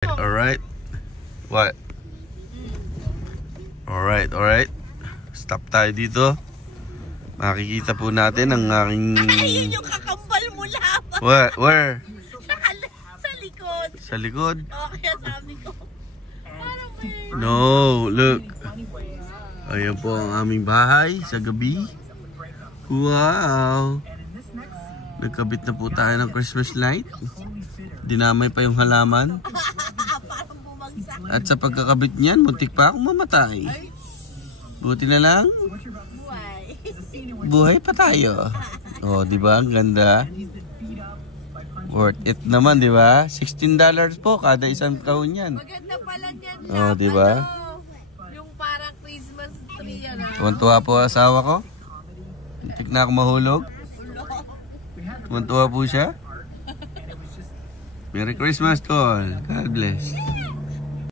Alright. What? Alright. Stop tayo dito. Makikita po natin ang aking... Ayun yung kakambal mo lamang. Where? Sa likod. Sa likod? O, kaya sabi ko. Parang may... No, look. Ayan po ang aming bahay sa gabi. Wow. Nagkabit na po tayo ng Christmas light. Dinamay pa yung halaman. Parang bumagsak. At sa pagkakabit niyan, muntik pa akong mamatay. Buti na lang, Buhay. buhay pa tayo. Oh, di ba? Ang ganda. Worth it naman, di ba? $16 po kada isang kahon yan. Maganda pala niyan. Oh, di ba? Yung parang Christmas tree yan. Tuwan-tuwa po ang asawa ko. Muntik na ako mahulog. Tuwan-tuwa po siya. Merry Christmas, tol. God bless.